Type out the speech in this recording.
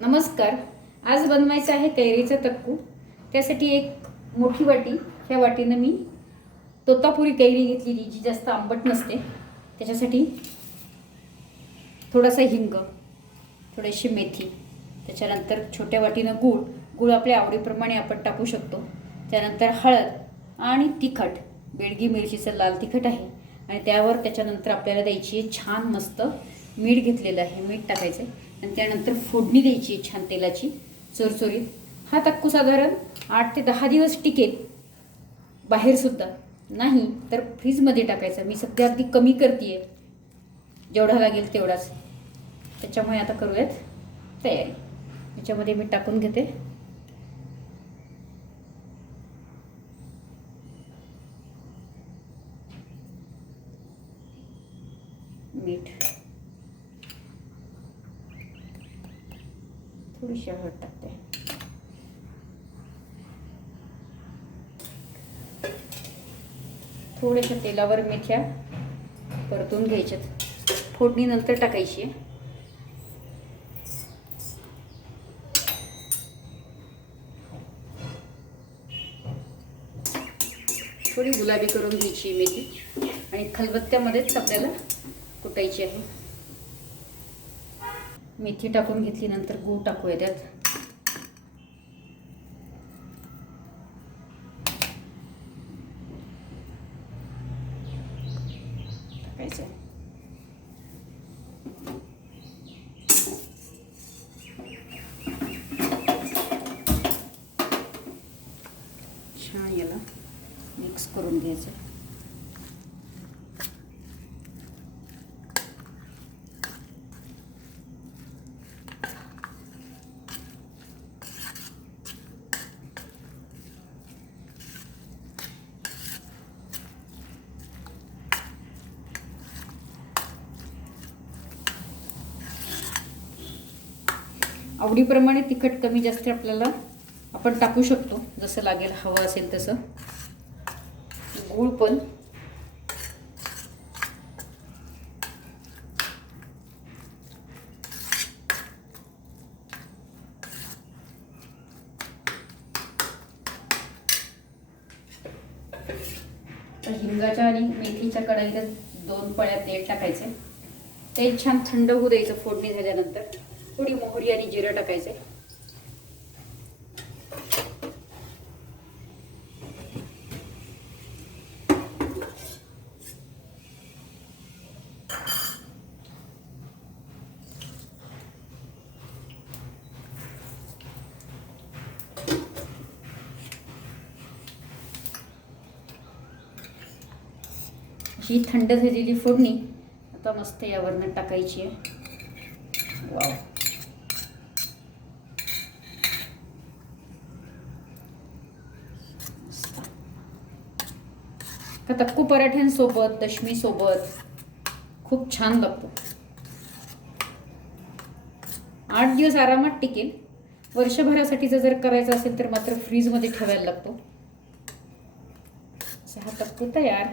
नमस्कार. आज बनवायचं आहे कैरीचं तक्कू. त्यासाठी एक मोठी वाटी ह्या वाटीनं मी तोतापुरी कैरी घेतलेली जी जास्त आंबट नसते. त्याच्यासाठी थोडासा हिंग थोडीशी मेथी त्याच्यानंतर छोट्या वाटीनं गूळ. गूळ आपल्या आवडीप्रमाणे आपण टाकू शकतो. त्यानंतर हळद आणि तिखट. बेडगी मिरचीचं लाल तिखट आहे. आणि त्यावर त्याच्यानंतर आपल्याला द्यायची छान मस्त मीठ घेतलेलं आहे मीठ टाकायचं. आहे आणि त्यानंतर फोडणी द्यायची आहे छान तेलाची चोरचोरीत. हा तक्कू साधारण आठ ते दहा दिवस टिकेल. बाहेरसुद्धा नाही तर फ्रीजमध्ये टाकायचा. मी सध्या अगदी कमी करते आहे जेवढा लागेल तेवढाच. त्याच्यामुळे आता करूयात तयारी. याच्यामध्ये मी टाकून घेते. मीठ. थोडीशी हळद टाकते थोड्याशा तेलावर मेथ्या परतून घ्यायच्यात. फोडणी नंतर टाकायची. आहे थोडी गुलाबी करून घ्यायची मेथी. आणि खलबत्त्यामध्येच आपल्याला कुटायची आहे. मेथी टाकून घेतली नंतर गूळ टाकूया त्यात. टाकायचं? छान याला मिक्स करून घ्यायचं. आवडीप्रमाणे तिखट कमी जास्त आपल्याला आपण टाकू शकतो. जसं लागेल हवं असेल तसं. गूळ पण. हिंगाच्या आणि मेथीच्या कढईला दोन पळ्या तेल टाकायचे. तेल छान थंड होऊ द्यायचं फोडणी झाल्यानंतर. थोडी मोहरी आणि जिरं टाकायचे ही थंड झालेली फोडणी आता मस्त यावरनं टाकायची आहे. वाव. का तक्कू पराठ्यांसोबत दशमीसोबत खूप छान लागतो आठ दिवस आरामात टिकेल. वर्षभरासाठीचं जर करायचं असेल तर मात्र फ्रीजमध्ये ठेवायला लागतो. हा तक्कू तयार.